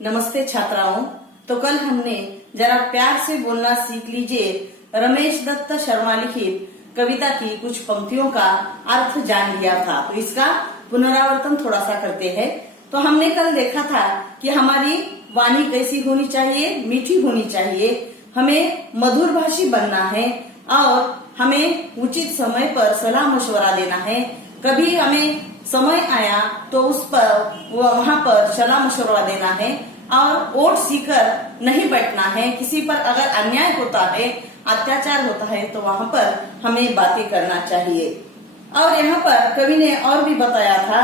नमस्ते छात्राओं। तो कल हमने जरा प्यार से बोलना सीख लीजिए रमेश दत्त शर्मा लिखित कविता की कुछ पंक्तियों का अर्थ जान लिया था। तो इसका पुनरावर्तन थोड़ा सा करते हैं। तो हमने कल देखा था कि हमारी वाणी कैसी होनी चाहिए, मीठी होनी चाहिए, हमें मधुर भाषी बनना है और हमें उचित समय पर सलाह मशवरा देना है। कभी हमें समय आया तो उस पर वहाँ पर सलाह मशवरा देना है और ओट सीकर नहीं बैठना है। किसी पर अगर अन्याय होता है, अत्याचार होता है तो वहाँ पर हमें बातें करना चाहिए। और यहाँ पर कवि ने और भी बताया था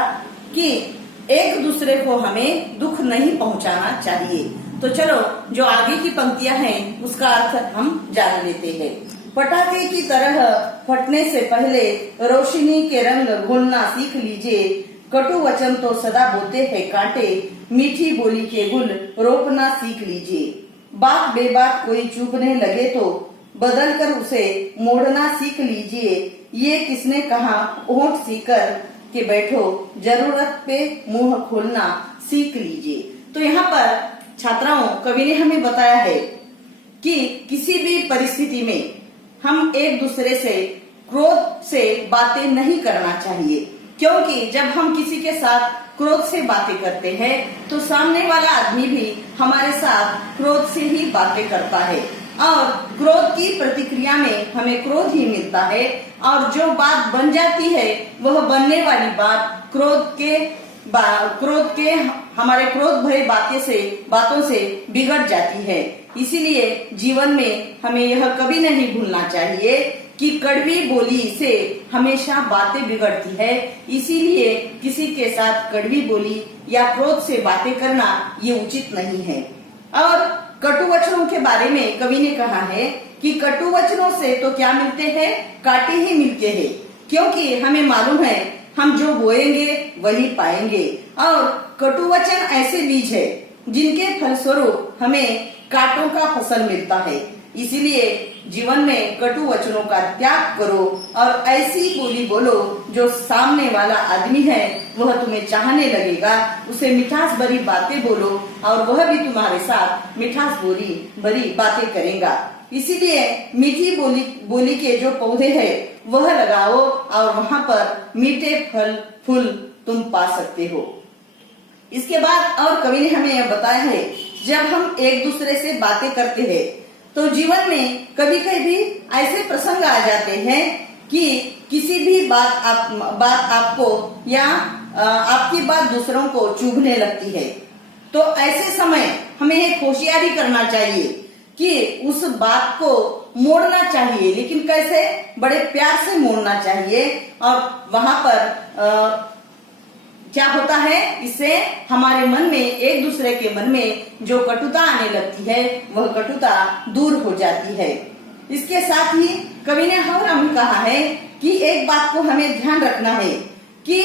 कि एक दूसरे को हमें दुख नहीं पहुँचाना चाहिए। तो चलो जो आगे की पंक्तियां हैं उसका अर्थ हम जान लेते हैं। पटाखे की तरह फटने से पहले रोशनी के रंग घोलना सीख लीजिए। कटु वचन तो सदा बोते हैं कांटे, मीठी बोली के गुल रोपना सीख लीजिए। बात बेबात कोई चुभने लगे तो बदल कर उसे मोड़ना सीख लीजिए। ये किसने कहा होंठ सीकर के बैठो, जरूरत पे मुंह खोलना सीख लीजिए। तो यहाँ पर छात्राओं कवि ने हमें बताया है कि किसी भी परिस्थिति में हम एक दूसरे से क्रोध से बातें नहीं करना चाहिए, क्योंकि जब हम किसी के साथ क्रोध से बातें करते हैं तो सामने वाला आदमी भी हमारे साथ क्रोध से ही बातें करता है और क्रोध की प्रतिक्रिया में हमें क्रोध ही मिलता है। और जो बात बन जाती है वह बनने वाली बात क्रोध के हमारे क्रोध भरे बातों से बिगड़ जाती है। इसीलिए जीवन में हमें यह कभी नहीं भूलना चाहिए कि कड़वी बोली से हमेशा बातें बिगड़ती है। इसीलिए किसी के साथ कड़वी बोली या क्रोध से बातें करना ये उचित नहीं है। और कटु वचनों के बारे में कवि ने कहा है कि कटु वचनों से तो क्या मिलते हैं, कांटे ही मिलते हैं, क्योंकि हमें मालूम है हम जो बोएंगे वही पाएंगे। और कटु वचन ऐसे बीज है जिनके फलस्वरूप हमें कांटों का फसल मिलता है। इसीलिए जीवन में कटु वचनों का त्याग करो और ऐसी बोली बोलो जो सामने वाला आदमी है वह तुम्हें चाहने लगेगा। उसे मिठास भरी बातें बोलो और वह भी तुम्हारे साथ मिठास भरी बातें करेगा। इसीलिए मीठी बोली के जो पौधे हैं वह लगाओ और वहाँ पर मीठे फल फूल तुम पा सकते हो। इसके बाद और कवि ने हमें यह बताया है, जब हम एक दूसरे से बातें करते हैं तो जीवन में कभी कभी ऐसे प्रसंग आ जाते हैं कि किसी भी बात आपको या आपकी बात दूसरों को चुभने लगती है। तो ऐसे समय हमें एक होशियारी करना चाहिए कि उस बात को मोड़ना चाहिए, लेकिन कैसे, बड़े प्यार से मोड़ना चाहिए। और वहां पर क्या होता है, इससे हमारे मन में, एक दूसरे के मन में जो कटुता आने लगती है वह कटुता दूर हो जाती है। इसके साथ ही कवि ने और हमें कहा है कि एक बात को हमें ध्यान रखना है कि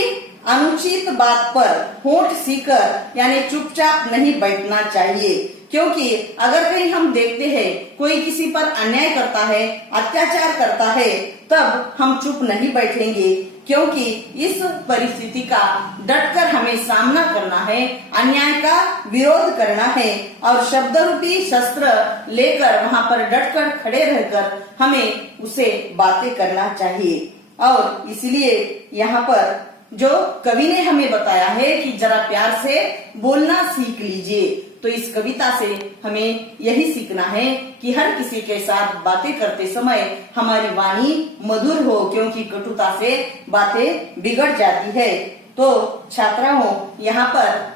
अनुचित बात पर होंठ सीकर यानी चुपचाप नहीं बैठना चाहिए, क्योंकि अगर कहीं हम देखते हैं कोई किसी पर अन्याय करता है, अत्याचार करता है, तब हम चुप नहीं बैठेंगे, क्योंकि इस परिस्थिति का डटकर हमें सामना करना है, अन्याय का विरोध करना है और शब्द रूपी शस्त्र लेकर वहां पर डटकर खड़े रहकर हमें उसे बातें करना चाहिए। और इसलिए यहाँ पर जो कवि ने हमें बताया है कि जरा प्यार से बोलना सीख लीजिए, तो इस कविता से हमें यही सीखना है कि हर किसी के साथ बातें करते समय हमारी वाणी मधुर हो, क्योंकि कटुता से बातें बिगड़ जाती है। तो छात्राओं, यहाँ पर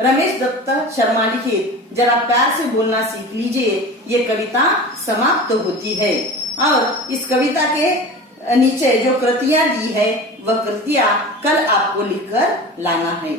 रमेश दत्त शर्मा लिखित जरा प्यार से बोलना सीख लीजिए ये कविता समाप्त होती है। और इस कविता के नीचे जो कृतियां दी है वह कृतियां कल आपको लिखकर लाना है।